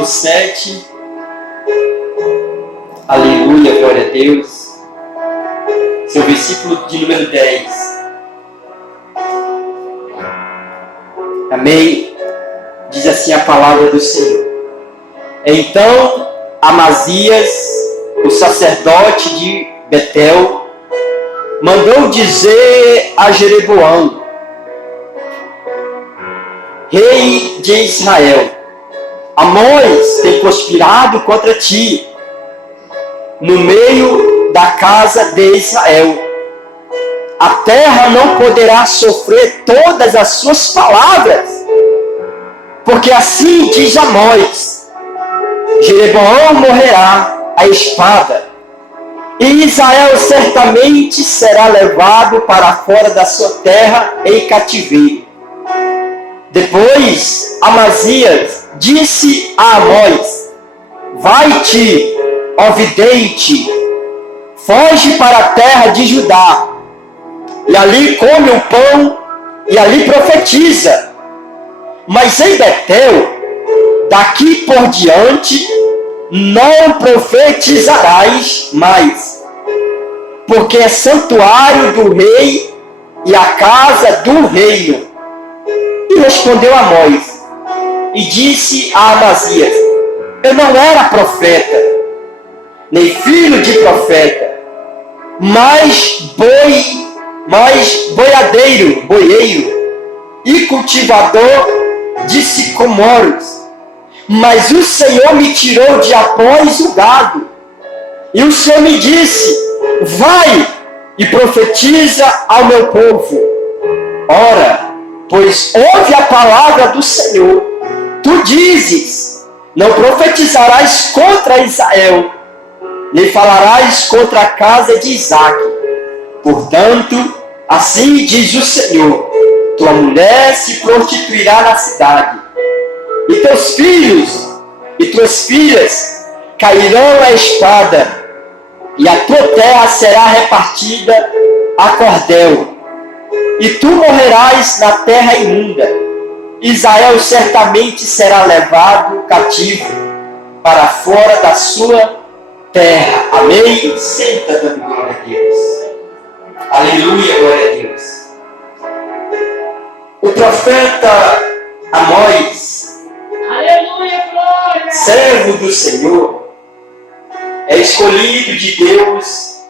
versículo 7. Aleluia, glória a Deus. Seu versículo de número 10. Amém? Diz assim a palavra do Senhor. Então, Amazias, o sacerdote de Betel, mandou dizer a Jeroboão, rei de Israel: Amós tem conspirado contra ti no meio da casa de Israel. A terra não poderá sofrer todas as suas palavras, porque assim diz Amós: Jeroboão morrerá à espada, e Israel certamente será levado para fora da sua terra em cativeiro. Depois Amazias disse a Amós: Vai-te, ó vidente, foge para a terra de Judá, e ali come o pão, e ali profetiza. Mas em Betel, daqui por diante, não profetizarás mais, porque é santuário do rei e a casa do reino. E respondeu Amós, e disse a Amazias: Eu não era profeta, nem filho de profeta, mas boieiro e cultivador de sicomoros. Mas o Senhor me tirou de após o gado, e o Senhor me disse: Vai e profetiza ao meu povo. Ora, pois ouve a palavra do Senhor. Tu dizes: Não profetizarás contra Israel, nem falarás contra a casa de Isaque. Portanto, assim diz o Senhor: Tua mulher se prostituirá na cidade, e teus filhos e tuas filhas cairão à espada, e a tua terra será repartida a cordel, e tu morrerás na terra imunda. Israel certamente será levado cativo para fora da sua terra. Amém? Senta, dando glória a Deus. Aleluia, glória a Deus. O profeta Amós, Aleluia, glória, servo do Senhor, é escolhido de Deus,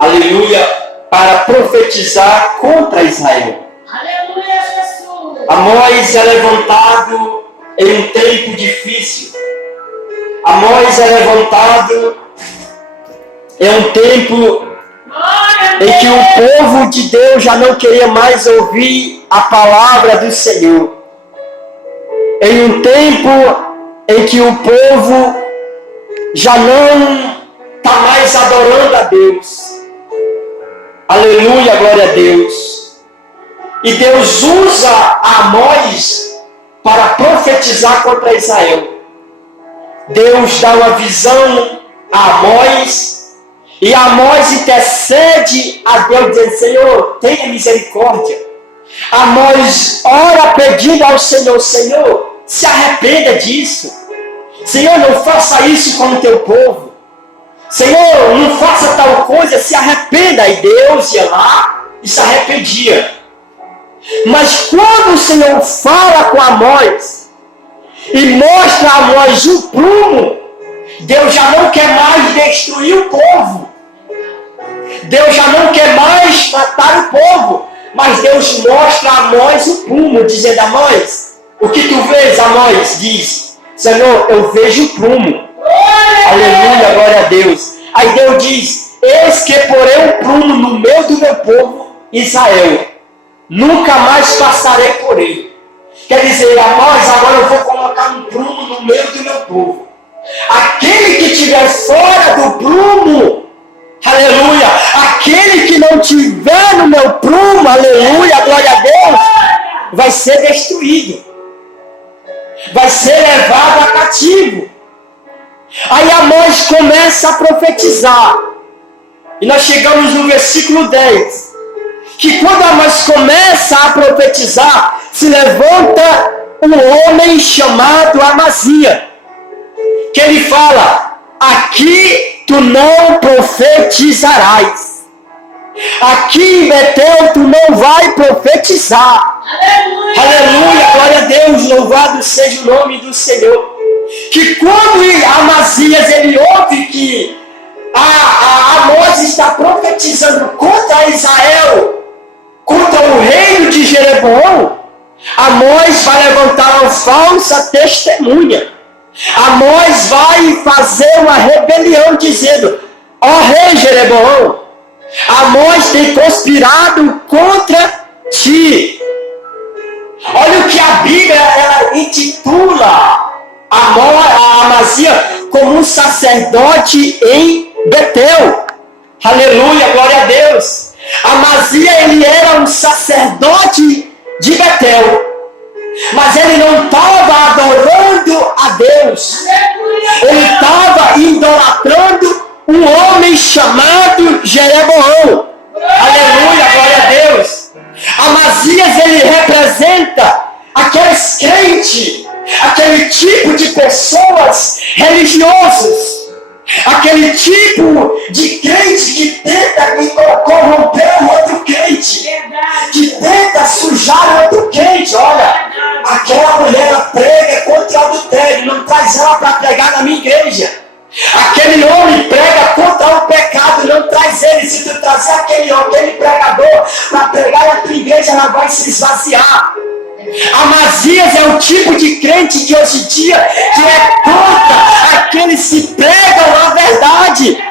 aleluia, para profetizar contra Israel. aleluia, Jesus. Amós é levantado em um tempo difícil. Amós é levantado em um tempo em que o povo de Deus já não queria mais ouvir a palavra do Senhor. Em um tempo em que o povo já não está mais adorando a Deus. Aleluia, glória a Deus. E Deus usa Amós para profetizar contra Israel. Deus dá uma visão a Amós, e Amós intercede a Deus, dizendo: Senhor, tenha misericórdia. Amós ora pedindo ao Senhor: Senhor, se arrependa disso. Senhor, não faça isso com o teu povo. Senhor, não faça tal coisa, se arrependa. E Deus ia lá e se arrependia. Mas quando o Senhor fala com Amós e mostra a Amós o prumo, Deus já não quer mais destruir o povo. Deus já não quer mais matar o povo. Mas Deus mostra a Amós o prumo, dizendo: Amós, o que tu vês? Amós diz: Senhor, eu vejo o prumo. Aleluia, glória a Deus. Aí Deus diz: Eis que porei um prumo no meio do meu povo Israel, nunca mais passarei por ele. Quer dizer, Amós, agora eu vou colocar um prumo no meio do meu povo. Aquele que estiver fora do prumo, aleluia, aquele que não estiver no meu prumo, aleluia, glória a Deus, vai ser destruído, vai ser levado a cativo. Aí Amós começa a profetizar, e nós chegamos no versículo 10, que quando Amós começa a profetizar, se levanta um homem chamado Amazia, que ele fala: aqui tu não profetizarás. Aqui em Betel tu não vai profetizar. Aleluia. Aleluia, glória a Deus, louvado seja o nome do Senhor. Que quando Amazias ele ouve que Amós está profetizando contra Israel, contra o reino de Jeroboão, Amós vai levantar uma falsa testemunha. Amós vai fazer uma rebelião dizendo: ó rei Jeroboão, Amós tem conspirado contra ti. Olha o que a Bíblia ela intitula Amazia como um sacerdote em Betel. Aleluia, glória a Deus. Amazia ele era um sacerdote de Betel, mas ele não estava adorando a Deus. Ele estava idolatrando um homem chamado Jeroboão. Aleluia, glória a Deus. Amazias ele representa aqueles crentes, aquele tipo de pessoas religiosos, aquele tipo de crente que tenta corromper o outro crente, que tenta sujar o outro crente. Olha, aquela mulher ela prega contra o adultério, não traz ela para pregar na minha igreja. Aquele homem prega contra o pecado, não traz ele. Se tu trazer aquele pregador para pregar na tua igreja, ela vai se esvaziar. Amazias é o tipo de crente de hoje em dia que é contra aqueles que pregam a verdade,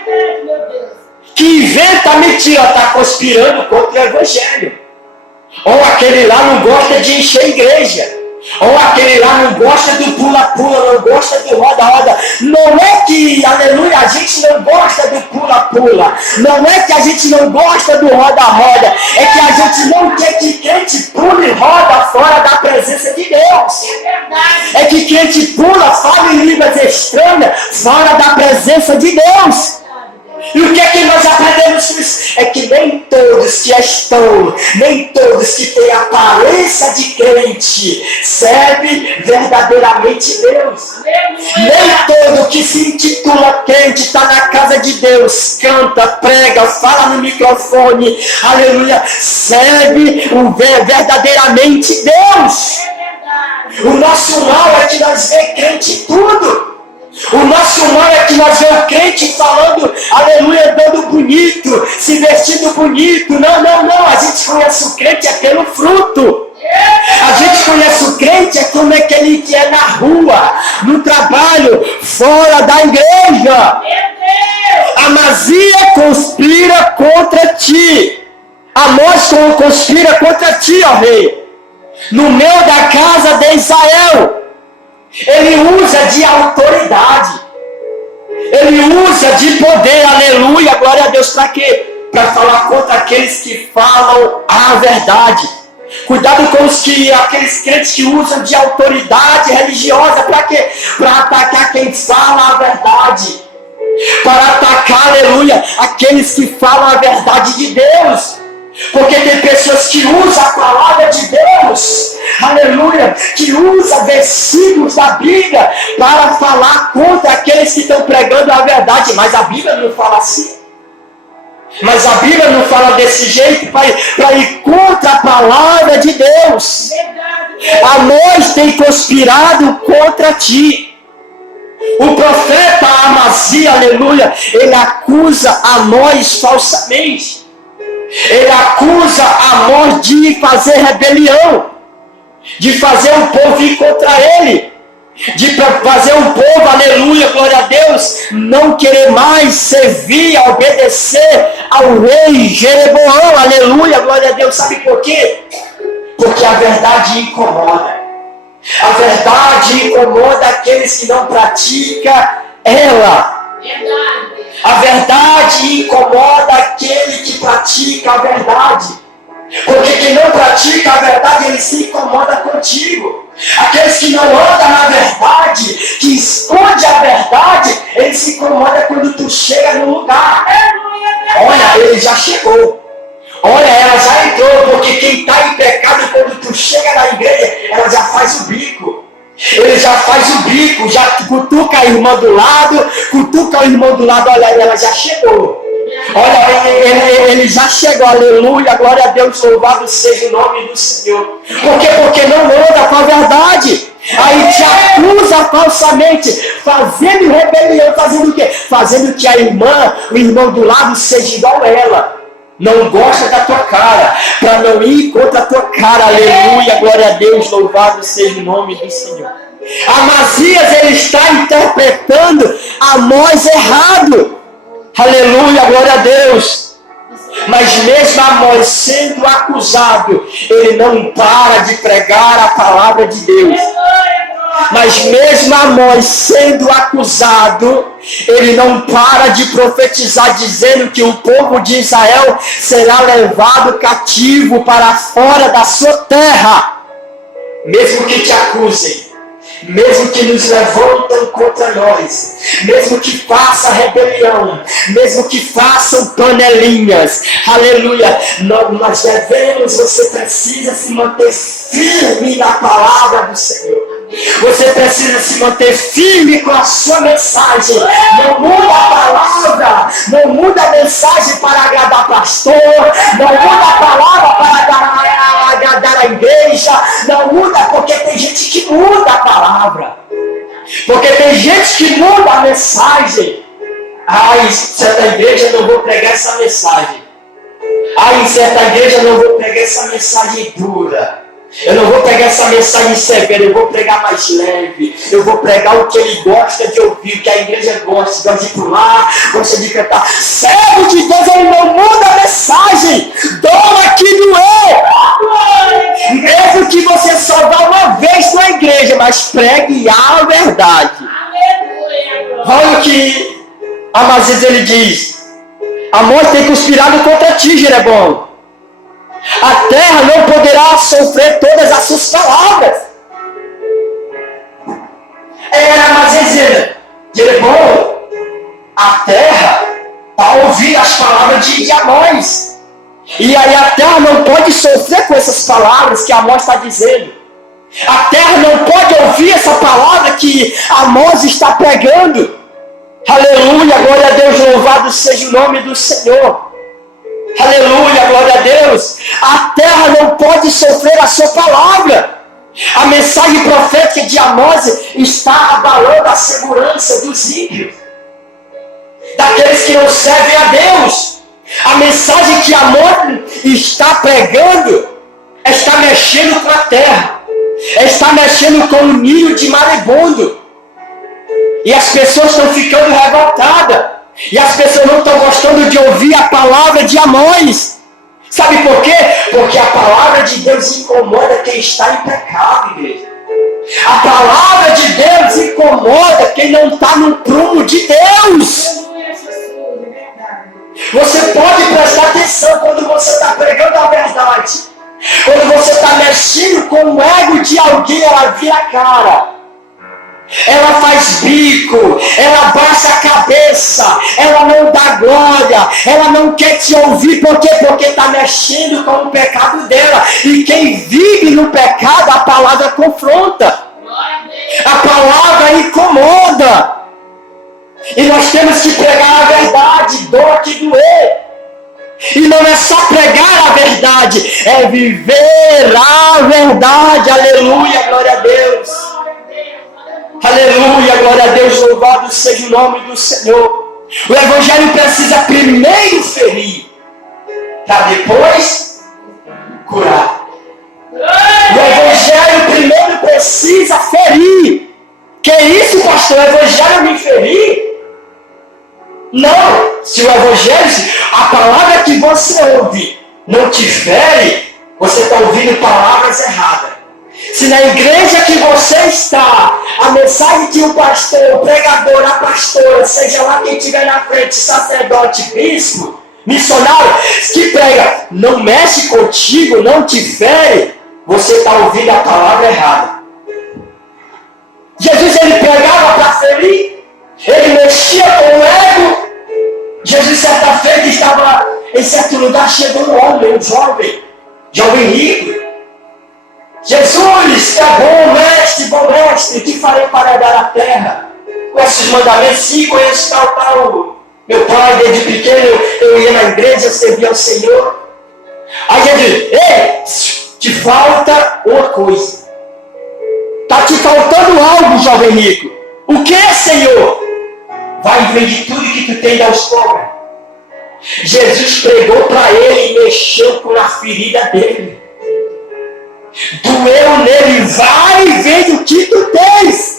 que inventa mentira, está conspirando contra o evangelho. Ou aquele lá não gosta de encher a igreja, ou aquele lá não gosta do pula-pula, não gosta do roda-roda. Não é que, aleluia, a gente não gosta do pula-pula, não é que a gente não gosta do roda-roda, é que a gente não quer que crente pule e roda fora da presença de Deus. É que crente pula, fala em línguas estranhas fora da presença de Deus. E o que é que nós aprendemos com isso? É que nem todos que estão, nem todos que têm aparência de crente servem verdadeiramente Deus. Nem todo que se intitula crente está na casa de Deus, canta, prega, fala no microfone, aleluia, serve verdadeiramente Deus. O nosso mal é que nós vemos crente em tudo. O nosso mal é que nós vemos o crente falando, aleluia, andando bonito, se vestindo bonito. Não. A gente conhece o crente é pelo fruto. A gente conhece o crente é como aquele que é na rua, no trabalho, fora da igreja. Amazia conspira contra ti. Amós conspira contra ti, ó rei. No meio da casa de Israel. Ele usa de autoridade. Ele usa de poder, aleluia, glória a Deus, para quê? Para falar contra aqueles que falam a verdade. Cuidado com aqueles crentes que usam de autoridade religiosa, para quê? Para atacar quem fala a verdade. Para atacar, aleluia, aqueles que falam a verdade de Deus. Porque tem pessoas que usam a palavra de Deus, aleluia, que usam versículos da Bíblia para falar contra aqueles que estão pregando a verdade. Mas a Bíblia não fala assim. Mas a Bíblia não fala desse jeito para ir contra a palavra de Deus. Amós tem conspirado contra ti. O profeta Amazia, aleluia, ele acusa Amós falsamente. Ele acusa Amós de fazer rebelião, de fazer o povo ir contra ele, de fazer o povo, aleluia, glória a Deus, não querer mais servir, obedecer ao rei Jeroboão, aleluia, glória a Deus. Sabe por quê? Porque a verdade incomoda. A verdade incomoda aqueles que não praticam ela. Verdade. A verdade incomoda aquele que pratica a verdade. Porque quem não pratica a verdade, ele se incomoda contigo. Aqueles que não andam na verdade, que esconde a verdade, ele se incomoda quando tu chega no lugar. Olha, ele já chegou. Olha, ela já entrou, porque quem está em pecado, quando tu chega na igreja, ela já faz o bico. Ele já faz o bico, já cutuca a irmã do lado, olha aí, ela já chegou. Olha, ele já chegou, aleluia, glória a Deus, louvado seja o nome do Senhor. Por quê? Porque não anda com a verdade. Aí te acusa falsamente, fazendo rebelião, fazendo o quê? Fazendo que a irmã, o irmão do lado seja igual a ela. Não gosta da tua cara, para não ir contra a tua cara, aleluia, glória a Deus, louvado seja o nome do Senhor. Amazias, ele está interpretando Amós errado, aleluia, glória a Deus. Mas mesmo Amós sendo acusado, ele não para de pregar a palavra de Deus. Mas mesmo Amós sendo acusado, ele não para de profetizar, dizendo que o povo de Israel será levado cativo para fora da sua terra. Mesmo que te acusem, mesmo que nos levantem contra nós, mesmo que façam rebelião, mesmo que façam panelinhas, aleluia, nós devemos, você precisa se manter firme na palavra do Senhor. Você precisa se manter firme com a sua mensagem. Não muda a palavra, não muda a mensagem para agradar pastor, não muda a palavra para agradar a igreja, não muda, porque tem gente que muda a palavra, porque tem gente que muda a mensagem. Em certa igreja não vou pregar essa mensagem. Em certa igreja não vou pregar essa mensagem dura. Eu não vou pregar essa mensagem severa, eu vou pregar mais leve. Eu vou pregar o que ele gosta de ouvir, o que a igreja gosta de pular, gosta de cantar. Servo de Deus, ele não muda a mensagem. Dona que doer. Mesmo que você só vá uma vez na igreja, mas pregue a verdade. Olha o que Amazias ele diz. Amós tem conspirado contra ti, Jeroboão. A terra não poderá sofrer todas as suas palavras. Amazias dizendo, Jeroboão, a terra está ouvindo as palavras de Amós. E aí a terra não pode sofrer com essas palavras que Amós está dizendo. A terra não pode ouvir essa palavra que Amós está pregando. Aleluia, glória a Deus, louvado seja o nome do Senhor. Aleluia, glória a Deus. A terra não pode sofrer a sua palavra. A mensagem profética de Amós está abalando a segurança dos ímpios, daqueles que não servem a Deus. A mensagem que Amós está pregando está mexendo com a terra, está mexendo com o ninho de maribondo. E as pessoas estão ficando revoltadas. E as pessoas não estão gostando de ouvir a palavra de Amós. Sabe por quê? Porque a palavra de Deus incomoda quem está em pecado, igreja. A palavra de Deus incomoda quem não está no prumo de Deus. Você pode prestar atenção quando você está pregando a verdade. Quando você está mexendo com o ego de alguém, ela vira a cara. Ela faz bico, ela baixa a cabeça, ela não dá glória, ela não quer te ouvir, por quê? Porque está mexendo com o pecado dela. E quem vive no pecado, a palavra confronta, a palavra incomoda. E nós temos que pregar a verdade, doa que doer. E não é só pregar a verdade, é viver a verdade. Aleluia, glória a Deus. Aleluia, glória a Deus, louvado seja o nome do Senhor. O Evangelho precisa primeiro ferir, para depois curar. O Evangelho primeiro precisa ferir. Que isso, pastor? O Evangelho me ferir? Não. Se o Evangelho, a palavra que você ouve não te fere, você está ouvindo palavras erradas. Se na igreja que você está, a mensagem que o pastor, o pregador, a pastora, seja lá quem estiver na frente, sacerdote, bispo, missionário, que prega, não mexe contigo, não te fere, você está ouvindo a palavra errada. Jesus, ele pregava para ferir, ele mexia com o ego. Jesus, certa feita, estava em certo lugar, chegou um homem, um jovem rico. Jesus, que é bom mestre, que farei para herdar a terra? Com esses mandamentos, sim, conheço tal. Meu pai, desde pequeno, eu ia na igreja, eu servia ao Senhor. Aí Jesus diz, ei, te falta uma coisa. Está te faltando algo, jovem rico. O que, Senhor? Vai e vende tudo que tu tem e dá aos pobres. Jesus pregou para ele e mexeu com a ferida dele. Doeu nele, vai e vende o que tu tens.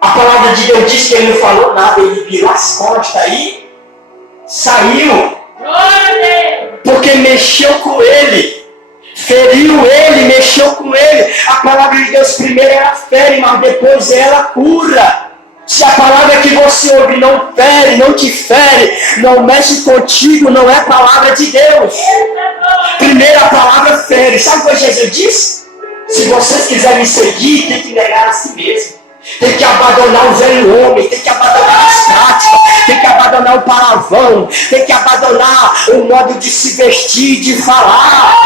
A palavra de Deus diz que ele não falou nada, ele virou as costas aí, saiu. Porque mexeu com ele. Feriu ele, mexeu com ele. A palavra de Deus primeiro ela fere, mas depois ela cura. Se a palavra que você ouve não fere, não te fere, não mexe contigo, não é palavra de Deus. Primeiro a palavra fere. Sabe o que Jesus disse? Se vocês quiserem me seguir, tem que negar a si mesmo. Tem que abandonar o velho homem, tem que abandonar as práticas, tem que abandonar o palavrão, tem que abandonar o modo de se vestir, de falar.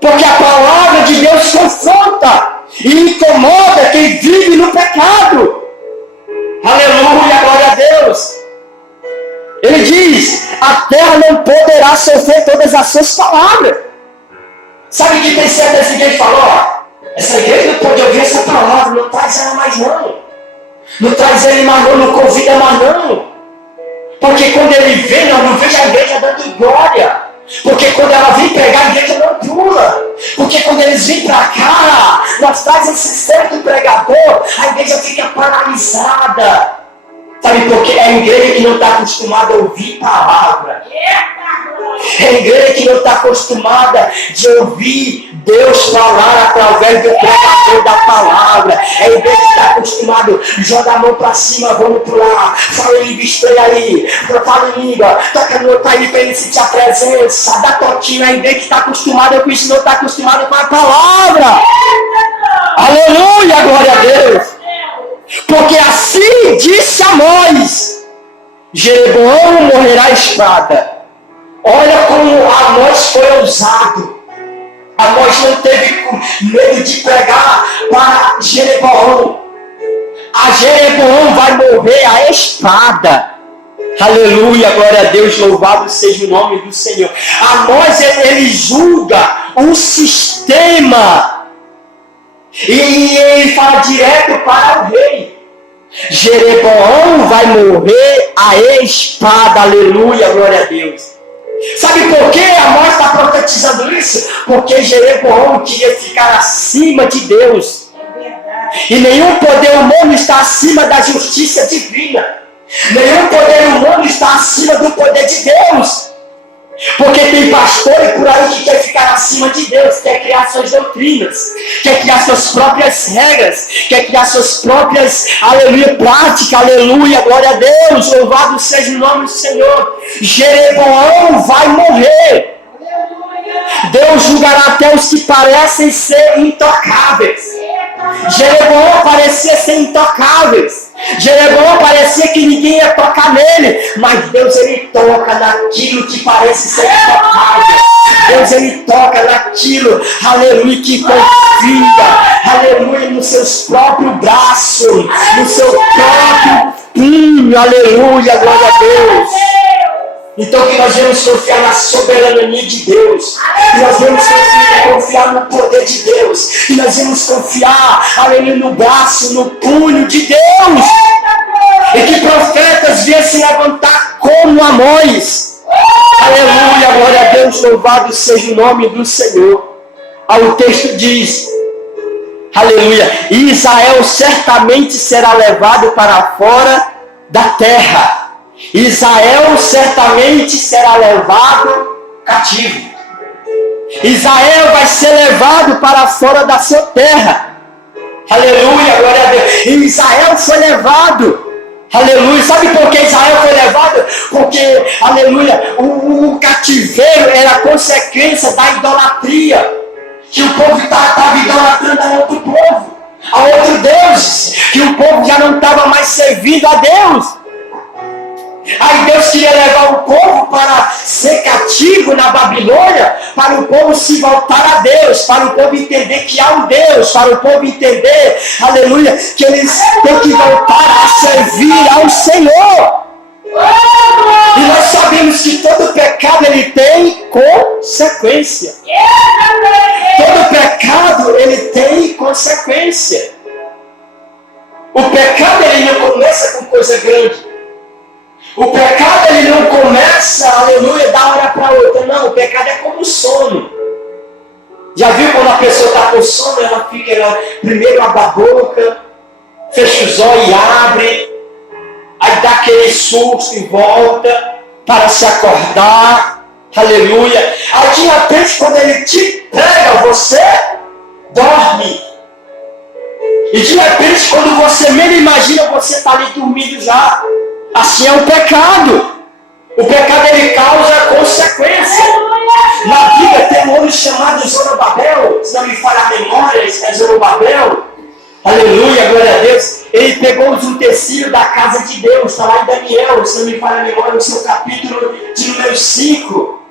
Porque a palavra de Deus confronta e incomoda quem vive no pecado. Aleluia, glória a Deus. Ele diz, a terra não poderá sofrer todas as suas palavras. Sabe que tem certa igreja falou, ó, essa igreja não pode ouvir essa palavra, não traz ela mais não. Não traz ele mais não, não convida mais não. Porque quando ele vem, nós não vejo a igreja dando glória. Porque quando ela vem pregar, a igreja não pula. Porque quando eles vêm para cá, nós traz esse certo pregador, a igreja fica paralisada. Sabe por quê? É a igreja que não está acostumada a ouvir palavra. É a igreja que não está acostumada de ouvir Deus falar através do pregador da palavra. É a igreja que está acostumada, joga a mão para cima, vamos pular, fala em língua estranha aí, fala em língua, toca no outro aí para ele sentir a presença, dá toquinho. É a igreja que está acostumada com isso, não está acostumada com a palavra. Aleluia, glória a Deus. Porque assim disse Amós, Jeroboão morrerá a espada. Olha como Amós foi ousado. Amós não teve medo de pregar para Jeroboão. A Jeroboão vai morrer a espada. Aleluia, glória a Deus, louvado seja o nome do Senhor. Amós, ele julga um sistema. E ele fala direto para o rei. Jeroboão vai morrer a espada. Aleluia, glória a Deus. Sabe por que Amós está profetizando isso? Porque Jeroboão queria ficar acima de Deus. E nenhum poder humano está acima da justiça divina. Nenhum poder humano está acima do poder de Deus. Porque tem pastores por aí que quer ficar acima de Deus, quer criar suas doutrinas, quer criar suas próprias regras, quer criar suas próprias, aleluia, práticas, aleluia, glória a Deus, louvado seja o nome do Senhor. Jeroboão vai morrer. Deus julgará até os que parecem ser intocáveis. Jeroboão parecia ser intocáveis. Jeroboão parecia que ninguém ia tocar nele. Mas Deus, ele toca naquilo que parece ser intocável. Deus, ele toca naquilo, aleluia, que confia, aleluia, nos seus próprios braços, no seu próprio punho, aleluia, glória a Deus. Então que nós vamos confiar na soberania de Deus. Que nós vamos confiar no poder de Deus. Que nós vamos confiar, aleluia, no braço, no punho de Deus. E que profetas viessem levantar como Amós. Aleluia, glória a Deus, louvado seja o nome do Senhor. O texto diz, aleluia, Israel certamente será levado para fora da terra. Israel certamente será levado cativo. Israel vai ser levado para fora da sua terra. Aleluia, glória a Deus. Israel foi levado. Aleluia. Sabe por que Israel foi levado? Porque, aleluia, o cativeiro era consequência da idolatria. Que o povo estava idolatrando a outro povo, a outro Deus. Que o povo já não estava mais servindo a Deus. Aí Deus queria levar o povo para ser cativo na Babilônia, para o povo se voltar a Deus, para o povo entender que há um Deus, para o povo entender, aleluia, que eles têm que voltar a servir ao Senhor. E nós sabemos que todo pecado ele tem consequência. Todo pecado ele tem consequência. O pecado ele não começa com coisa grande. O pecado ele não começa, aleluia, da hora para outra. Não, o pecado é como sono. Já viu quando a pessoa está com sono, ela primeiro abre a boca, fecha os olhos e abre, aí dá aquele susto e volta para se acordar, aleluia. Aí de repente quando ele te pega, você dorme. E de repente quando você menos imagina, você está ali dormindo já. Assim é o pecado. O pecado ele causa consequência. Na Bíblia tem um homem chamado Zorobabel, se não me falha a memória, é Zorobabel. Aleluia, glória a Deus. Ele pegou os utensílios da casa de Deus, está lá em Daniel, se não me falha a memória, no seu capítulo de número 5.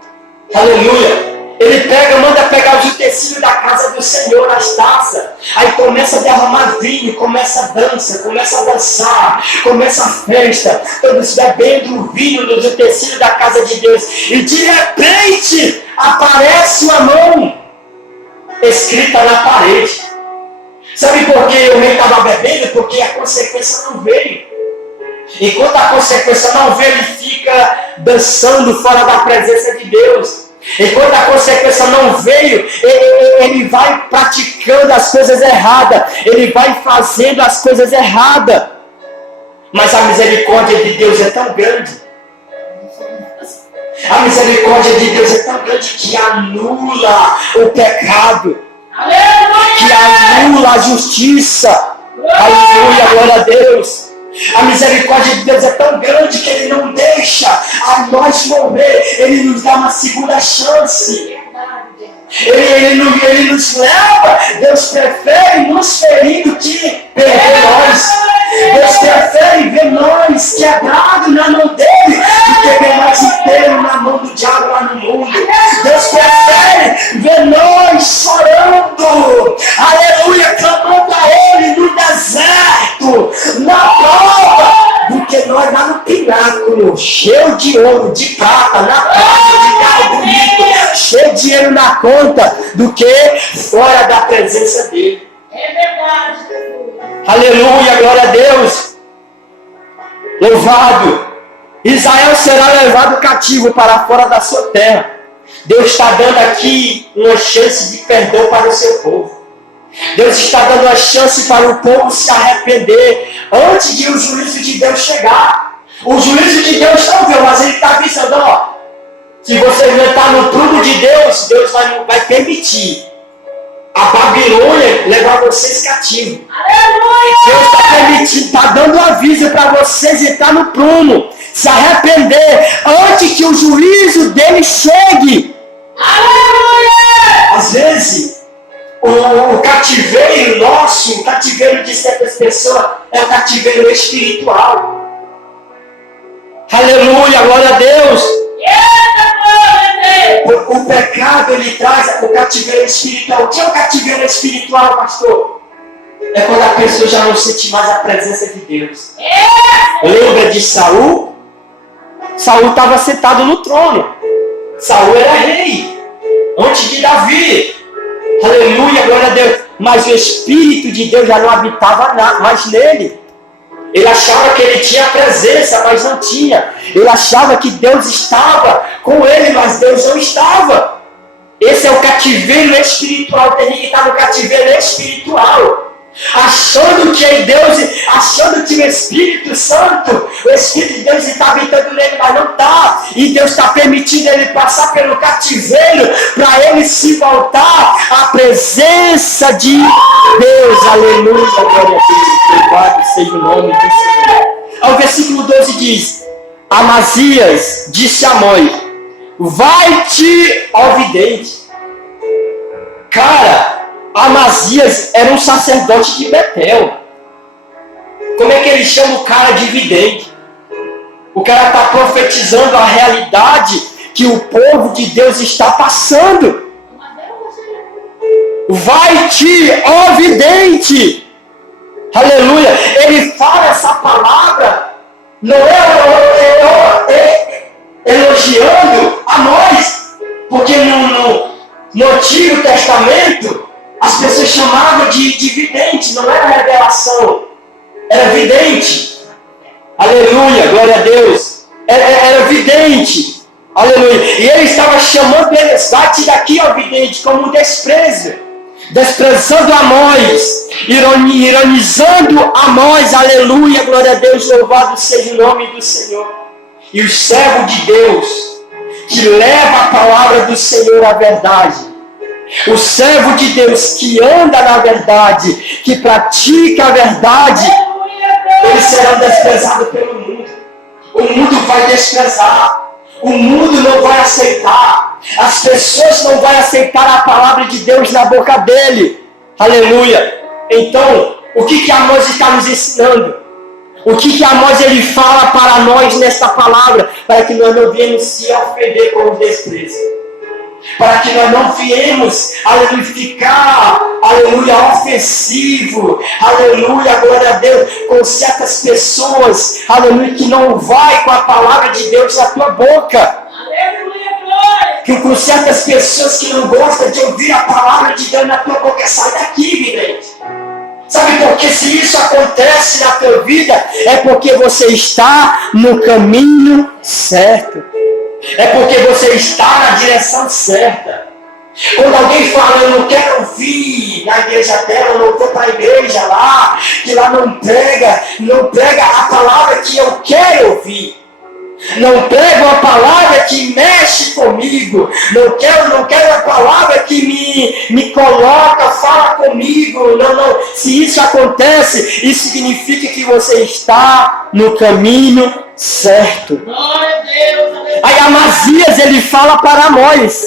Aleluia. Ele manda pegar os utensílios da casa do Senhor, as taças. Aí começa a derramar vinho, começa a dança, começa a dançar, começa a festa. Todos bebendo o vinho dos utensílios da casa de Deus. E de repente aparece uma mão escrita na parede. Sabe por que o rei estava bebendo? Porque a consequência não veio. Enquanto a consequência não veio, ele fica dançando fora da presença de Deus. Enquanto a consequência não veio, ele vai praticando as coisas erradas. Ele vai fazendo as coisas erradas. Mas a misericórdia de Deus é tão grande. A misericórdia de Deus é tão grande que anula o pecado. Que anula a justiça. Aleluia, glória a Deus. A misericórdia de Deus é tão grande que Ele não deixa a nós morrer. Ele nos dá uma segunda chance. Ele nos leva. Deus prefere nos ferir do que perder nós. Deus prefere ver nós quebrados na mão dele do que ver nós inteiros na mão do diabo lá no mundo. Deus prefere ver nós chorando, aleluia, clamando a ele no deserto, na prova, do que nós lá no pináculo, cheio de ouro, de prata, na praia, de carro bonito, cheio de dinheiro na conta, do que fora da presença dele. É verdade, Jesus. Aleluia, glória a Deus. Louvado. Israel será levado cativo para fora da sua terra. Deus está dando aqui uma chance de perdão para o seu povo. Deus está dando uma chance para o povo se arrepender antes de o juízo de Deus chegar. O juízo de Deus não veio, mas ele está avisando, ó, se você não está no prumo de Deus, Deus vai permitir a Babilônia levar vocês cativos. Deus está permitindo, está dando aviso para vocês entrar no prumo, se arrepender antes que o juízo dele chegue. Às vezes, o cativeiro nosso, o cativeiro de certas pessoas, é o cativeiro espiritual. Aleluia, glória a Deus. O pecado ele traz o cativeiro espiritual. O que é o cativeiro espiritual, pastor? É quando a pessoa já não sente mais a presença de Deus. Lembra de Saul? Saul estava sentado no trono. Saul era rei antes de Davi. Aleluia, glória a Deus. Mas o Espírito de Deus já não habitava mais nele. Ele achava que ele tinha presença, mas não tinha. Ele achava que Deus estava com ele, mas Deus não estava. Esse é o cativeiro espiritual. Tem que estar no cativeiro espiritual. Achando que é Deus, achando que o Espírito Santo, o Espírito de Deus está habitando nele, mas não está. E Deus está permitindo ele passar pelo cativeiro para ele se voltar à presença de Deus. Aleluia, glória a Deus. Louvado seja o nome do Senhor. Ao versículo 12 diz: Amazias disse a mãe: vai-te ao vidente. Cara, Amazias era um sacerdote de Betel. Como é que ele chama o cara de vidente? O cara está profetizando a realidade que o povo de Deus está passando. Vai-te, ó vidente. Aleluia. Ele fala essa palavra, não é elogiando a nós, porque no Antigo Testamento as pessoas chamavam de vidente, não era revelação, era vidente. Aleluia, glória a Deus. Era vidente. Aleluia. E ele estava chamando eles, vai-te daqui, ó vidente, como um desprezo. Desprezando Amós, ironizando Amós, aleluia, glória a Deus, louvado seja o nome do Senhor. E o servo de Deus, que leva a palavra do Senhor à verdade, o servo de Deus que anda na verdade, que pratica a verdade, eles serão desprezados pelo mundo. O mundo vai desprezar. O mundo não vai aceitar. As pessoas não vão aceitar a palavra de Deus na boca dele. Aleluia. Então, o que Amós está nos ensinando? O que Amós ele fala para nós nesta palavra? Para que nós não venhamos se ofender com o desprezo. Para que nós não viemos, aleluia, ficar, aleluia, ofensivo, aleluia, glória a Deus, com certas pessoas, aleluia, que não vai com a palavra de Deus na tua boca. Aleluia, glória. Que com certas pessoas que não gostam de ouvir a palavra de Deus na tua boca, sai daqui, vidente. Sabe por que se isso acontece na tua vida, é porque você está no caminho certo. É porque você está na direção certa. Quando alguém fala, eu não quero ouvir na igreja dela, eu não vou para a igreja lá, que lá não prega a palavra que eu quero ouvir. Não prega a palavra que mexe comigo. Não quero a palavra que me coloca, fala comigo. Não. Se isso acontece, isso significa que você está no caminho certo. Glória a Deus, aleluia. Aí Amazias ele fala para Amós: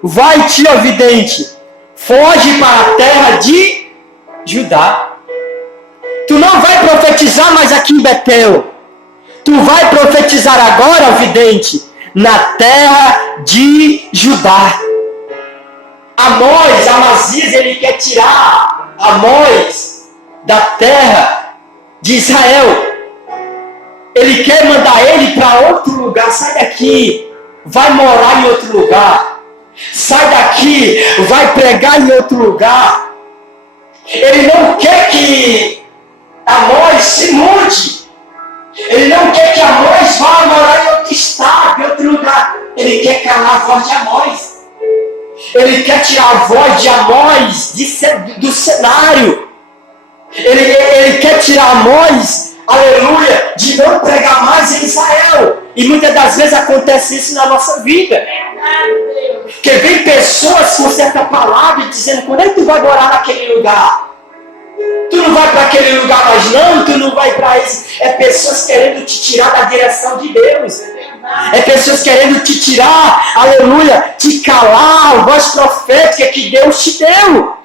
vai-te, ó vidente, foge para a terra de Judá. Tu não vai profetizar mais aqui em Betel. Tu vai profetizar agora, ó vidente, na terra de Judá. Amazias ele quer tirar Amós da terra de Israel. Ele quer mandar ele para outro lugar. Sai daqui, vai morar em outro lugar. Sai daqui, vai pregar em outro lugar. Ele não quer que Amós se mude. Ele não quer que Amós vá morar em outro estado, em outro lugar. Ele quer calar a voz de Amós. Ele quer tirar a voz de Amós do cenário. Ele quer tirar Amós, aleluia, de não pregar mais em Israel. E muitas das vezes acontece isso na nossa vida. Que vem pessoas com certa palavra dizendo: quando é que tu vai morar naquele lugar? Tu não vai para aquele lugar mais não, tu não vai para esse. É pessoas querendo te tirar da direção de Deus. É pessoas querendo te tirar, aleluia, te calar a voz profética que Deus te deu.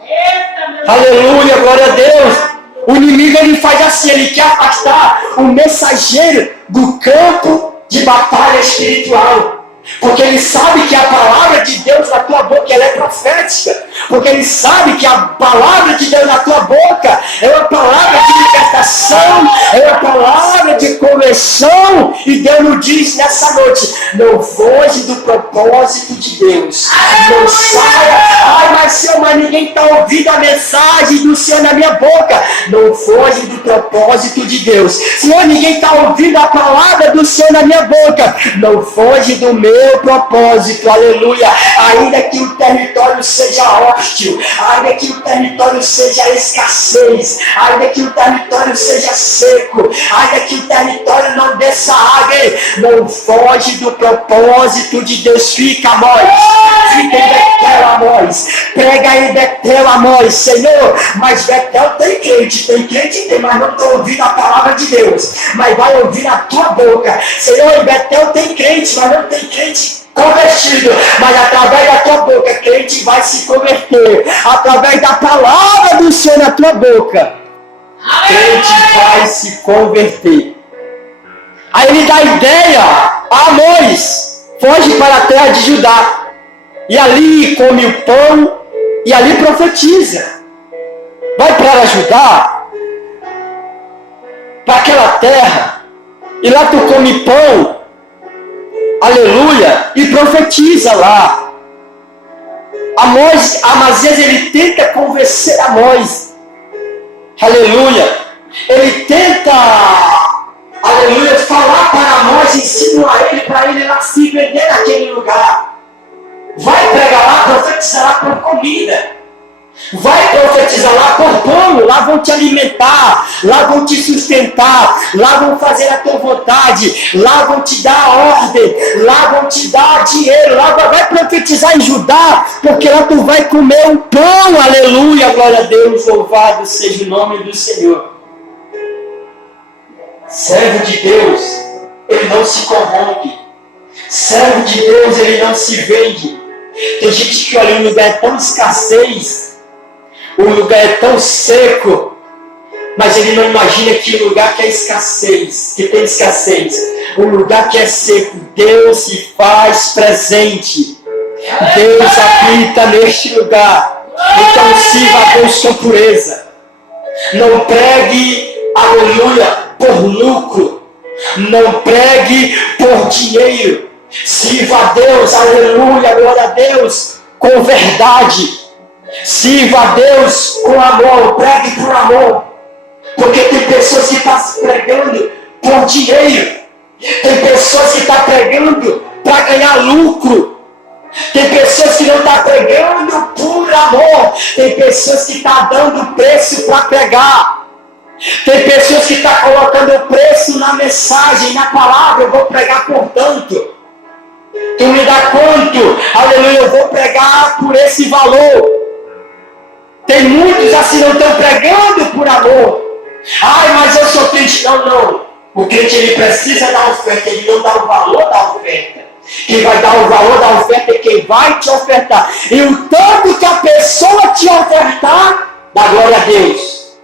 Aleluia, glória a Deus. O inimigo ele faz assim, ele quer afastar o mensageiro do campo de batalha espiritual. Porque ele sabe que a palavra de Deus na tua boca ela é profética. Porque ele sabe que a palavra de Deus na tua boca é uma palavra de libertação, é uma palavra de conversão. E Deus nos diz nessa noite: não foge do propósito de Deus. Não saia. Mas ninguém está ouvindo a mensagem do Senhor na minha boca. Não foge do propósito de Deus. Senhor, ninguém está ouvindo a palavra do Senhor na minha boca. Não foge do meu propósito, aleluia. Ainda que o território seja hostil, ainda que o território seja escassez, ainda que o território seja seco, ainda que o território não desça água, não foge do propósito de Deus. Fica, Amós, fica em Betel, Amós, prega em Betel, Amós, Senhor. Mas Betel tem crente tem, mas não está ouvindo a palavra de Deus, mas vai ouvir na tua boca. Senhor, em Betel tem crente, mas não tem crente convertido, mas através da tua boca crente vai se converter, através da palavra do Senhor na tua boca crente vai se converter. Aí ele dá a ideia a Amós, foge para a terra de Judá. E ali come o pão e ali profetiza. Vai para Judá, para aquela terra, e lá tu come pão, aleluia, e profetiza lá. Amazias, ele tenta convencer Amós, aleluia, ele tenta, aleluia, falar para Amós, insinuar ele, para ele lá se vender naquele lugar. Vai pregar lá, profetizar lá por comida. Vai profetizar lá por pão, lá vão te alimentar, lá vão te sustentar, lá vão fazer a tua vontade, lá vão te dar ordem, lá vão te dar dinheiro, lá vai profetizar em Judá, porque lá tu vai comer o pão, aleluia, glória a Deus, louvado seja o nome do Senhor. Servo de Deus, ele não se corrompe, servo de Deus, ele não se vende. Tem gente que olha, um lugar é tão escassez, o lugar é tão seco, mas ele não imagina que o lugar que é escassez, que tem escassez, o lugar que é seco, Deus se faz presente. Deus habita neste lugar. Então sirva a Deus com pureza. Não pregue, aleluia, por lucro. Não pregue por dinheiro. Sirva a Deus, aleluia, glória a Deus, com verdade. Sirva a Deus com amor, pregue por amor. Porque tem pessoas que estão pregando por dinheiro. Tem pessoas que estão pregando para ganhar lucro. Tem pessoas que não estão pregando por amor. Tem pessoas que estão dando preço para pregar. Tem pessoas que estão colocando preço na mensagem, na palavra. Eu vou pregar por tanto. Tu me dá quanto? Aleluia, eu vou pregar por esse valor. Tem muitos assim não estão pregando por amor. Ai, mas eu sou crente. Não. O crente ele precisa da oferta, ele não dá o valor da oferta. Quem vai dar o valor da oferta é quem vai te ofertar. E o tanto que a pessoa te ofertar, dá glória a Deus.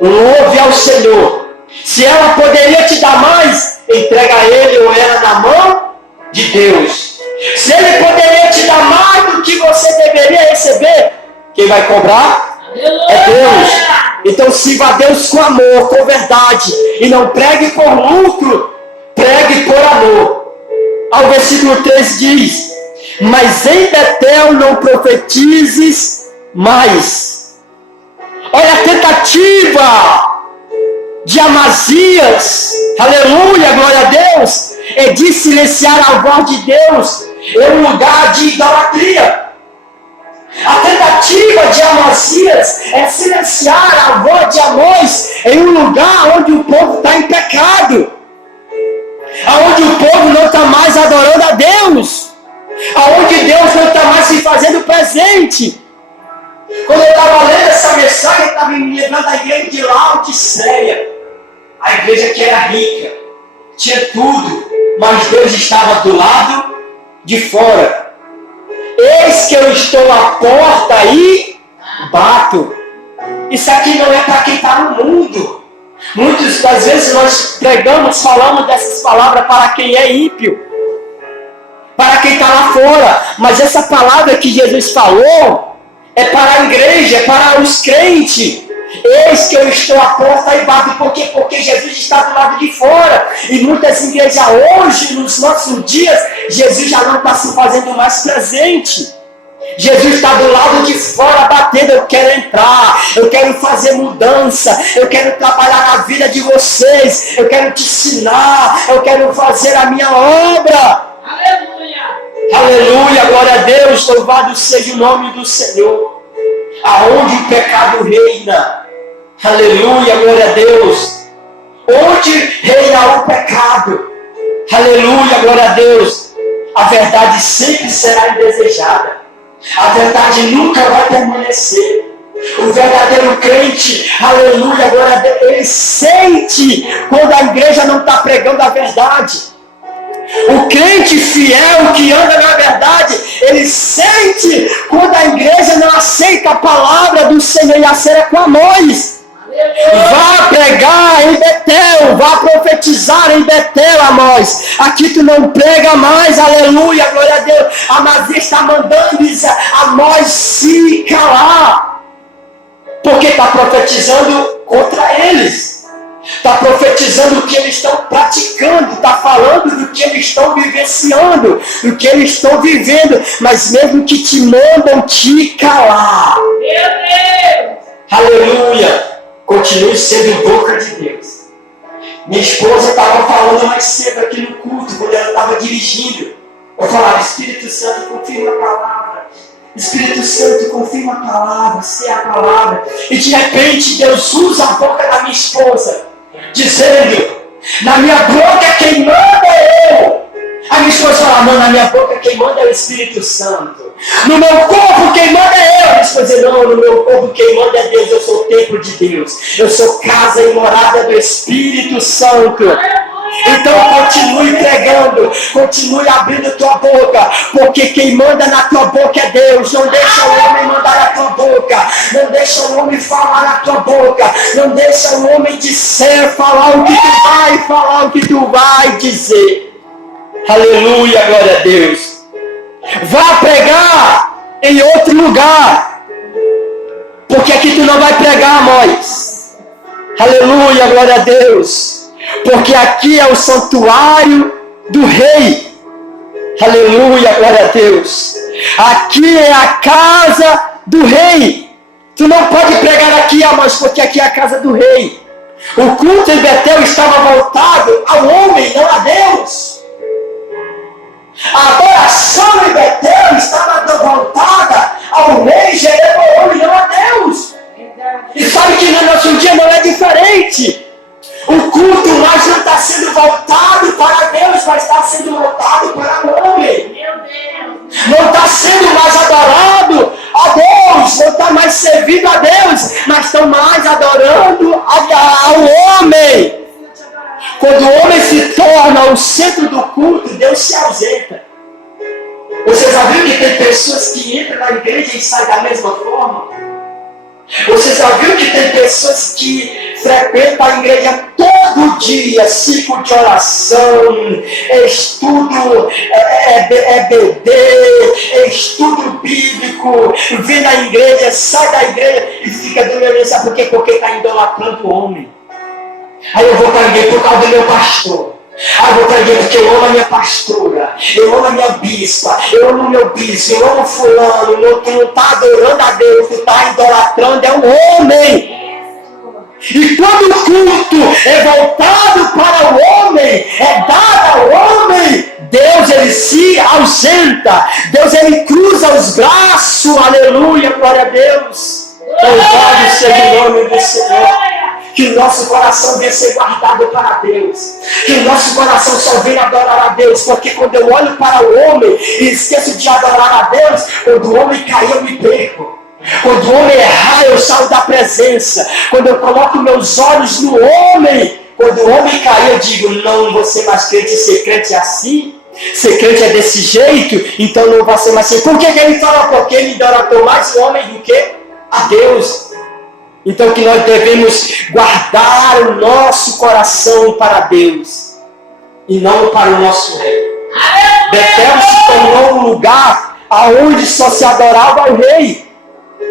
Louve ao Senhor. Se ela poderia te dar mais, entrega a ele ou ela na mão de Deus. Se ele poderia te dar mais do que você deveria receber, quem vai cobrar é Deus. Então sirva a Deus com amor, com verdade. E não pregue por lucro, pregue por amor. Ao versículo 3 diz: mas em Betel não profetizes mais. Olha a tentativa de Amazias, aleluia, glória a Deus, é de silenciar a voz de Deus em um lugar de idolatria. A tentativa de Amazias é silenciar a voz de Amós em um lugar onde o povo está em pecado, onde o povo não está mais adorando a Deus, onde Deus não está mais se fazendo presente. Quando eu estava lendo essa mensagem, eu estava me lembrando da igreja de Laodiceia, a igreja que era rica, tinha tudo, mas Deus estava do lado de fora. Eis que eu estou à porta e bato. Isso aqui não é para quem está no mundo. Muitas das vezes nós pregamos, falamos dessas palavras para quem é ímpio, para quem está lá fora. Mas essa palavra que Jesus falou é para a igreja, é para os crentes. Eis que eu estou à porta e bato. Por quê? Porque Jesus está do lado de fora. E muitas igrejas hoje, nos nossos dias, Jesus já não está se fazendo mais presente. Jesus está do lado de fora batendo. Eu quero entrar, eu quero fazer mudança, eu quero trabalhar na vida de vocês, eu quero te ensinar, eu quero fazer a minha obra. Aleluia! Aleluia, glória a Deus, louvado seja o nome do Senhor. Aonde o pecado reina, aleluia, glória a Deus. Onde reina o pecado, aleluia, glória a Deus, a verdade sempre será indesejada. A verdade nunca vai permanecer. O verdadeiro crente, aleluia, glória a Deus, ele sente quando a igreja não está pregando a verdade. O crente fiel que anda na verdade, ele sente quando a igreja não aceita a palavra do Senhor e acera com Amós. Vá pregar em Betel, vá profetizar em Betel, Amós. Aqui tu não prega mais, aleluia, glória a Deus. Amazias está mandando Amós se calar, porque está profetizando contra eles. Está profetizando o que eles estão praticando, está falando do que eles estão vivenciando, do que eles estão vivendo, mas mesmo que te mandam te calar. Meu Deus! Aleluia! Continue sendo boca de Deus. Minha esposa estava falando mais cedo aqui no culto, quando ela estava dirigindo. Eu falava, Espírito Santo, confirma a palavra. Espírito Santo, confirma a palavra, sei a palavra. E de repente Deus usa a boca da minha esposa, dizendo, na minha boca quem manda é eu. A minha esposa fala, não, na minha boca quem manda é o Espírito Santo. No meu corpo quem manda é eu. A minha esposa diz, não, no meu corpo quem manda é Deus. Eu sou o templo de Deus. Eu sou casa e morada do Espírito Santo. Então continue pregando, continue abrindo tua boca, porque quem manda na tua boca é Deus. Não deixa o homem mandar na tua boca, não deixa o homem falar na tua boca, não deixa o homem dizer, falar o que tu vai falar, o que tu vai dizer. Aleluia, glória a Deus. Vá pregar em outro lugar, porque aqui tu não vai pregar, Amós. Aleluia, glória a Deus. Porque aqui é o santuário do rei. Aleluia, glória a Deus. Aqui é a casa do rei. Tu não pode pregar aqui, Amós, porque aqui é a casa do rei. O culto em Betel estava voltado ao homem, não a Deus. A adoração em Betel estava voltada ao rei, Jeroboão, e não a Deus. E sabe que no nosso dia não é diferente. O culto mais não está sendo voltado para Deus, mas está sendo voltado para o homem. Meu Deus! Não está sendo mais adorado a Deus, não está mais servindo a Deus, mas estão mais adorando ao homem. Quando o homem se torna o centro do culto, Deus se ausenta. Você já viu que tem pessoas que entram na igreja e saem da mesma forma? Você já viu que tem pessoas que frequentam a igreja todo dia, ciclo de oração, estudo EBD, estudo bíblico, vem na igreja, sai da igreja e fica doendo, sabe por quê? Porque está idolatrando o homem. Aí eu vou para a igreja por causa do meu pastor. Aí eu vou para a igreja porque eu amo a minha pastora, eu amo a minha bispa, eu amo o meu bispo, eu amo fulano. Tu não está adorando a Deus, tu está idolatrando é o homem. E quando o culto é voltado para o homem, é dado ao homem, Deus ele se ausenta, Deus ele cruza os braços, aleluia, glória a Deus. Louvado seja o nome do Senhor. Que o nosso coração venha ser guardado para Deus. Que o nosso coração só venha adorar a Deus. Porque quando eu olho para o homem e esqueço de adorar a Deus, quando o homem cair eu me perco. Quando o homem errar eu saio da presença. Quando eu coloco meus olhos no homem, quando o homem cair eu digo, não vou ser mais crente, ser crente é assim. Ser crente é desse jeito, então não vai ser mais assim. Por que ele fala? Porque ele idolatrou mais o homem do que a Deus. Então que nós devemos guardar o nosso coração para Deus e não para o nosso rei. Betel se tornou um lugar aonde só se adorava ao rei.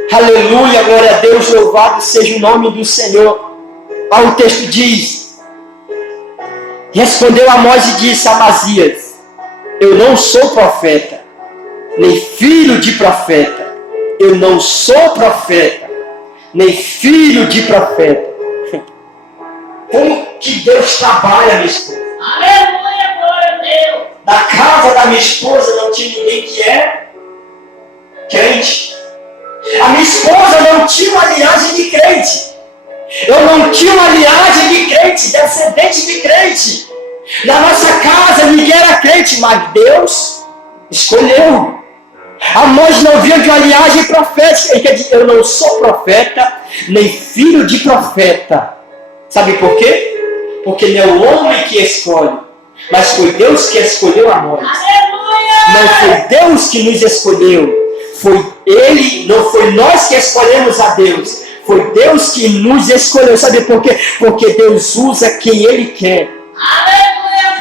Aleluia, glória a Deus, louvado seja o nome do Senhor. Aí o texto diz, respondeu Amós e disse a Amazias, eu não sou profeta, nem filho de profeta. Eu não sou profeta, nem filho de profeta. Como que Deus trabalha, minha esposa? Aleluia, glória a Deus! Na casa da minha esposa não tinha ninguém que é crente. A minha esposa não tinha uma linhagem de crente. Eu não tinha uma linhagem de crente, descendente de crente. Na nossa casa ninguém era crente, mas Deus escolheu. Amós não vinha de uma linhagem profética. Ele quer dizer, eu não sou profeta, nem filho de profeta. Sabe por quê? Porque não é o homem que escolhe, mas foi Deus que escolheu Amós. Não foi Deus que nos escolheu. Foi Ele, não foi nós que escolhemos a Deus. Foi Deus que nos escolheu. Sabe por quê? Porque Deus usa quem Ele quer.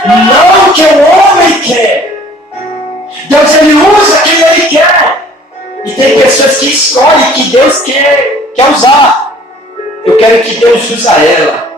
Não que o homem quer. Deus, Ele usa quem Ele quer. E tem pessoas que escolhem que Deus quer usar. Eu quero que Deus use ela.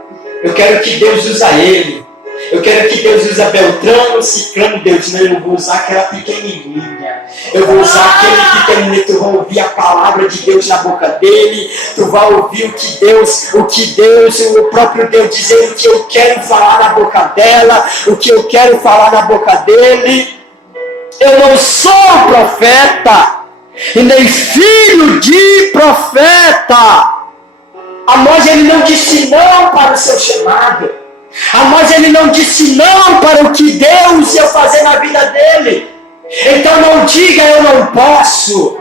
Eu quero que Deus use ele. Eu quero que Deus use Beltrano, Ciclano. Deus, não, eu vou usar aquela pequenininha. Eu vou usar aquele pequenininho. Tu vai ouvir a palavra de Deus na boca dele. Tu vai ouvir o próprio Deus dizendo o que eu quero falar na boca dela. O que eu quero falar na boca dele. Eu não sou profeta. E nem filho de profeta. Amós, ele não disse não para o seu chamado. Amós, ele não disse não para o que Deus ia fazer na vida dele. Então não diga eu não posso.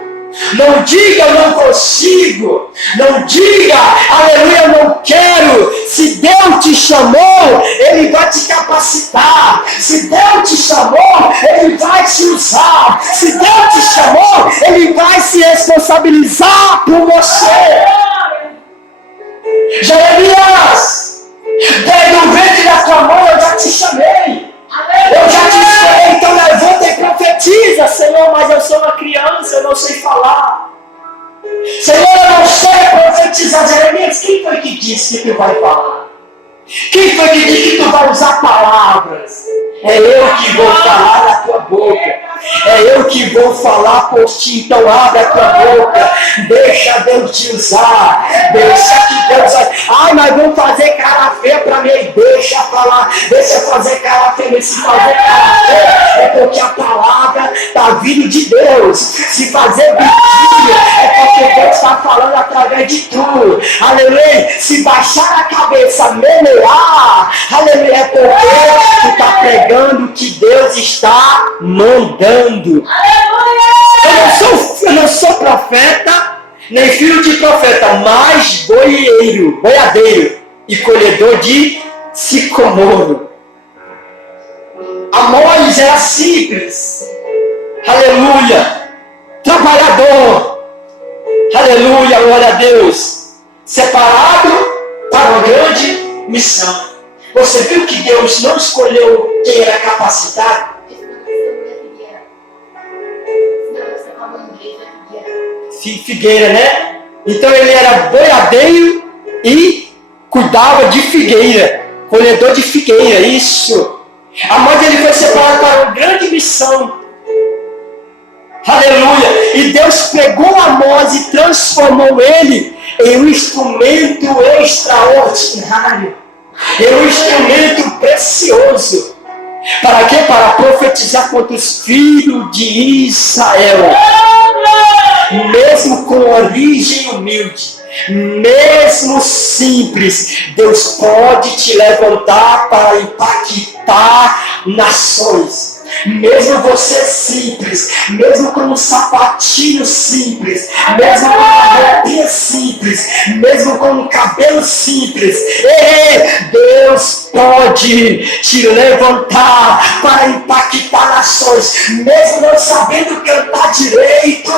Não diga eu não consigo. Não diga, aleluia, eu não quero. Se Deus te chamou, Ele vai te capacitar. Se Deus te chamou, Ele vai te usar. Se Deus te chamou, Ele vai se responsabilizar por você. Jeremias, desde o ventre da tua mãe eu já te chamei. Eu já te chamei, então levanta e profetiza. Senhor, mas eu sou uma criança, eu não sei falar. Senhor, eu não sei profetizar. Jeremias, quem foi que disse que tu vai falar? Quem foi que disse que tu vai usar palavras? É eu que vou falar na tua boca. É eu que vou falar por ti. Então abre a tua boca. Deixa Deus te usar. Deixa que Deus... Ai, mas vamos fazer cara feia pra mim. Deixa falar. Deixa fazer cara feia. Se fazer cara feia é porque a palavra está vindo de Deus. Se fazer vigília é porque Deus está falando através de tu. Aleluia. Se baixar a cabeça, menear, aleluia, é porque tu está pregando o que Deus está mandando. Eu não sou profeta, nem filho de profeta, mas boiadeiro e colhedor de sicomoro. Amós era simples, aleluia, trabalhador, aleluia, glória a Deus, separado para uma grande missão. Você viu que Deus não escolheu quem era capacitado? Figueira, né? Então ele era boiadeiro e cuidava de figueira, colhedor de figueira, isso. Amós, ele foi separado para uma grande missão. Aleluia! E Deus pegou Amós e transformou ele em um instrumento extraordinário, em um instrumento precioso. Para quê? Para profetizar contra os filhos de Israel. Mesmo com origem humilde, mesmo simples, Deus pode te levantar para impactar nações. Mesmo você simples, mesmo com um sapatinho simples, mesmo com uma roupinha simples, mesmo com um cabelo simples, Deus pode te levantar para impactar nações. Mesmo não sabendo cantar direito,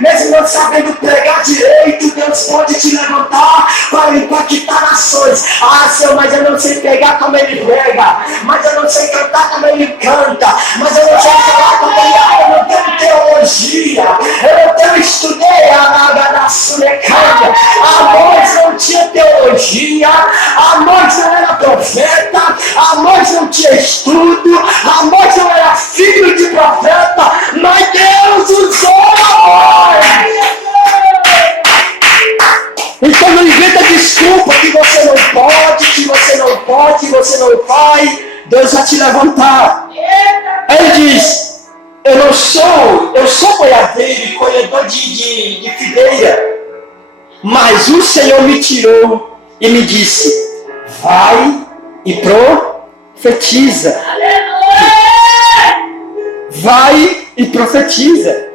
mesmo não sabendo pregar direito, Deus pode te levantar para impactar nações. Ah, Senhor, mas eu não sei pregar como ele prega, mas eu não sei cantar como ele canta, mas eu não sei falar como ele fala, eu não tenho teologia, eu não tenho estudei a naga da sulecânia. Amós não tinha teologia, Amós não era profeta, Amós não tinha estudo, Amós não era filho de profeta, mas Deus usou Amós. Então não inventa desculpa que você não pode, que você não pode, que você não vai. Deus vai te levantar. Ele diz, eu sou boiadeiro e colhedor de figueira, mas o Senhor me tirou e me disse, vai e profetiza. Vai e profetiza.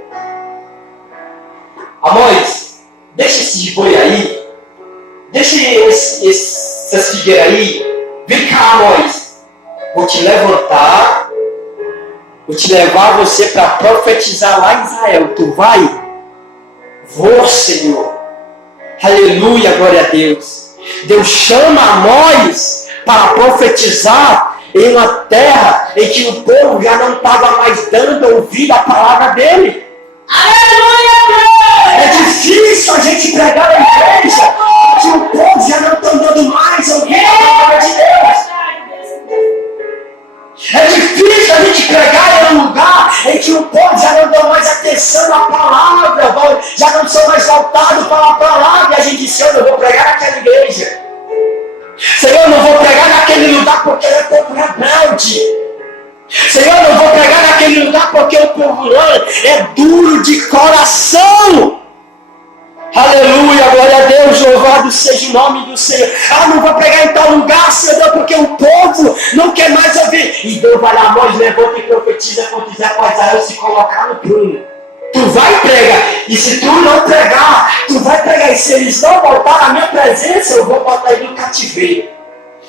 Amós, deixa esse boi aí, deixa essas figueiras aí. Vem cá, Amós. Vou te levantar, vou te levar você para profetizar lá em Israel. Tu vai? Vou, Senhor. Aleluia, glória a Deus. Deus chama Amós para profetizar em uma terra em que o povo já não estava mais dando ouvido à palavra dele. Aleluia, É difícil a gente pregar na igreja que o povo já não está dando mais ouvido à palavra de Deus. É difícil a gente pregar em um lugar em que o povo já não dá mais atenção à palavra, já não são mais voltados para a palavra, e a gente diz, eu não vou pregar naquela igreja. Senhor, eu não vou pregar naquele lugar porque é povo rebelde. Senhor, eu não vou pregar naquele lugar porque o povo lá é duro de coração. Aleluia, glória a Deus, louvado seja o nome do Senhor. Não vou pregar em tal lugar, Senhor, porque o povo não quer mais ouvir. E Deus vai lá, Amós, levanta e profetiza quando quiser para Israel se colocar no trono. Tu vai pregar, e se tu não pregar, tu vai pregar. E se eles não voltar à minha presença, eu vou botar ele no cativeiro.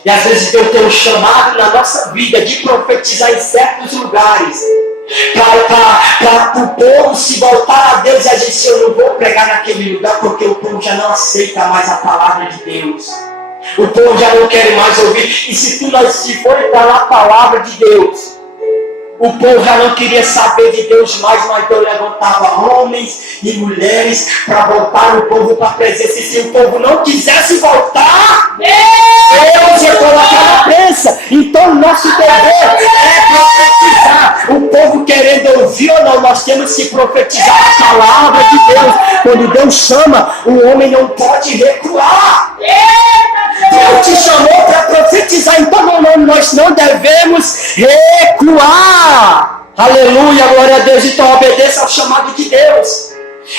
E às vezes Deus tem um chamado na nossa vida de profetizar em certos lugares. Para o povo se voltar a Deus e a gente, eu não vou pregar naquele lugar porque o povo já não aceita mais a palavra de Deus. O povo já não quer mais ouvir. E se for entrar na palavra de Deus, o povo já não queria saber de Deus mais, mas Deus levantava homens e mulheres para voltar o povo para a presença. E se o povo não quisesse voltar, Deus ia colocar na prensa. Então nosso dever é profetizar. O povo querendo ouvir ou não, nós temos que profetizar a palavra de Deus. Quando Deus chama, o homem não pode recuar. Deus te chamou para profetizar, então nós não devemos recuar. Aleluia, glória a Deus. Então obedeça ao chamado de Deus.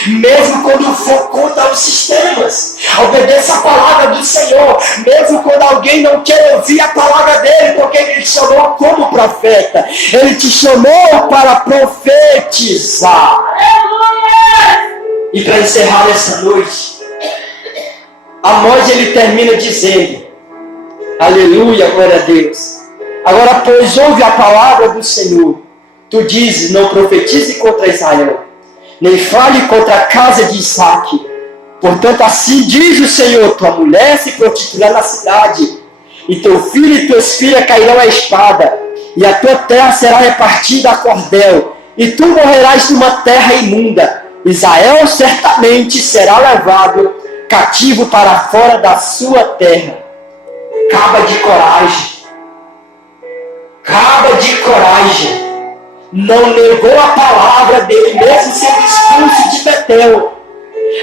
Mesmo quando for contra os sistemas, obedeça a palavra do Senhor. Mesmo quando alguém não quer ouvir a palavra dele, porque ele te chamou como profeta. Ele te chamou para profetizar. E para encerrar essa noite, Amós ele termina dizendo, aleluia, glória a Deus. Agora, pois, ouve a palavra do Senhor. Tu dizes, não profetize contra Israel, nem fale contra a casa de Isaque. Portanto, assim diz o Senhor, tua mulher se prostituirá na cidade, e teu filho e tuas filhas cairão à espada, e a tua terra será repartida a cordel, e tu morrerás numa terra imunda. Israel certamente será levado cativo para fora da sua terra. Caba de coragem. Caba de coragem. Não negou a palavra dele, mesmo sendo expulso de Betel.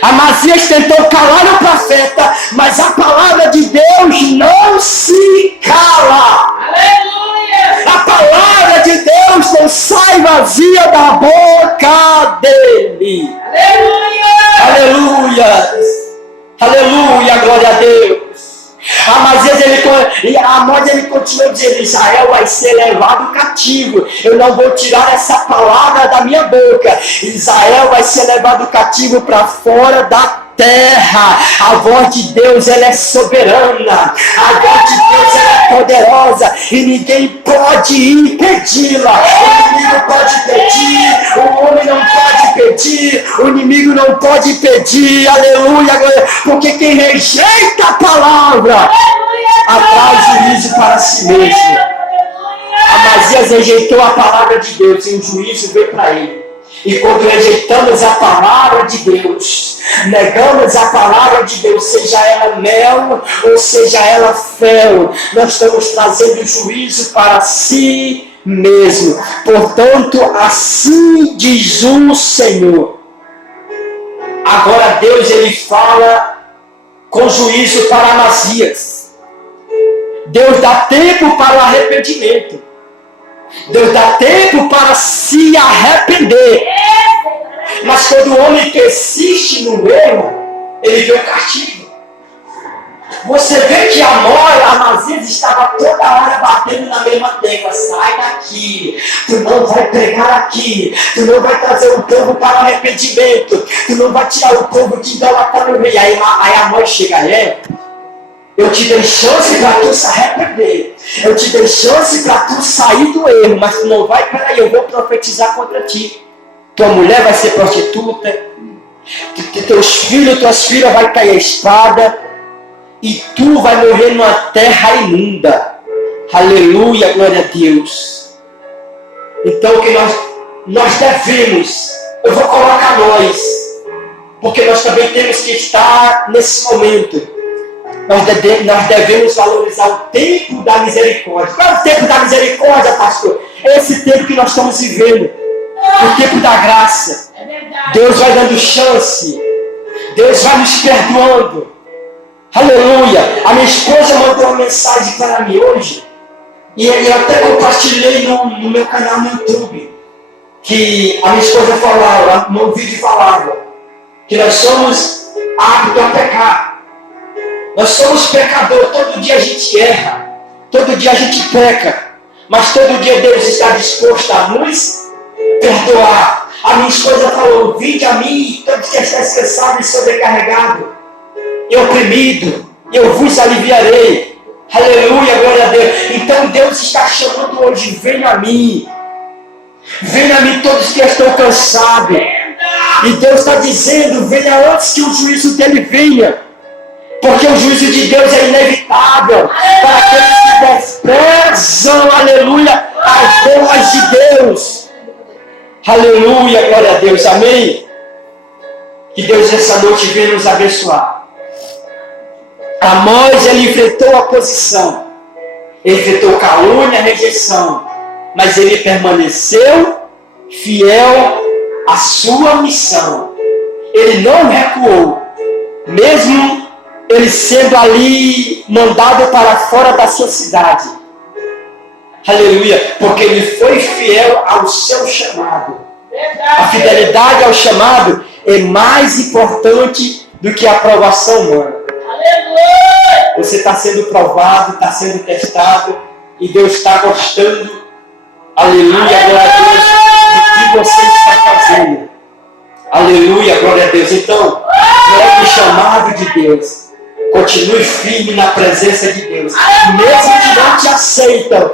Amazias tentou calar o profeta, mas a palavra de Deus não se cala. aleluia, A palavra de Deus não sai vazia da boca dele. aleluia, Aleluia. Aleluia, glória a Deus. Amazias ele continua dizendo, Israel vai ser levado cativo. Eu não vou tirar essa palavra da minha boca. Israel vai ser levado cativo para fora da terra. A voz de Deus ela é soberana. A voz de Deus ela é poderosa. E ninguém pode impedi-la. O inimigo pode pedir. O homem não pode pedir. O inimigo não pode pedir. Aleluia. Porque quem rejeita a palavra atrai juízo para si mesmo. Amazias rejeitou a palavra de Deus e o juízo veio para ele. E quando rejeitamos a palavra de Deus, negamos a palavra de Deus, seja ela mel ou seja ela fel, nós estamos trazendo juízo para si mesmo. Portanto, assim diz o Senhor. Agora Deus ele fala com juízo para Amazias. Deus dá tempo para o arrependimento. Deus dá tempo para se arrepender. Mas quando o homem persiste no erro, ele vê o castigo. Você vê que Amazias estava toda hora batendo na mesma tecla. Sai daqui, tu não vai pregar aqui, tu não vai trazer o povo para o arrependimento, tu não vai tirar o povo de idolatrar no meio. Aí Amós chega, eu te dei chance para tu se arrepender. Eu te dei chance para tu sair do erro. Mas tu não vai, peraí, eu vou profetizar contra ti. Tua mulher vai ser prostituta. Teus filhos, tuas filhas vai cair a espada e tu vai morrer numa terra imunda. Aleluia, glória a Deus. Então que nós devemos, eu vou colocar nós, porque nós também temos que estar nesse momento. Nós devemos valorizar o tempo da misericórdia. Qual é o tempo da misericórdia, pastor? É esse tempo que nós estamos vivendo. O tempo da graça. Deus vai dando chance. Deus vai nos perdoando. Aleluia. A minha esposa mandou uma mensagem para mim hoje. E eu até compartilhei no meu canal no YouTube. Que a minha esposa falava, no vídeo falava, que nós somos aptos a pecar. Nós somos pecadores, todo dia a gente erra, todo dia a gente peca, mas todo dia Deus está disposto a nos perdoar. A minha esposa falou, vinde a mim, todos que estáis cansados e sobrecarregados, e oprimido, e eu vos aliviarei. Aleluia, glória a Deus. Então Deus está chamando hoje, venha a mim todos que estão cansados. E Deus está dizendo, venha antes que o juízo dele venha. Porque o juízo de Deus é inevitável para aqueles que desprezam, aleluia, as voz de Deus. Aleluia, glória a Deus, amém? Que Deus essa noite venha nos abençoar. Amós, ele enfrentou a oposição, ele enfrentou calúnia, rejeição, mas ele permaneceu fiel à sua missão. Ele não recuou, mesmo ele sendo ali mandado para fora da sua cidade. Aleluia, porque ele foi fiel ao seu chamado. A fidelidade ao chamado é mais importante do que a aprovação humana. Aleluia! Você está sendo provado, está sendo testado e Deus está gostando. Aleluia, glória a Deus, do que você está fazendo. Aleluia, glória a Deus. Então, é o chamado de Deus. Continue firme na presença de Deus. Mesmo que não te aceitam,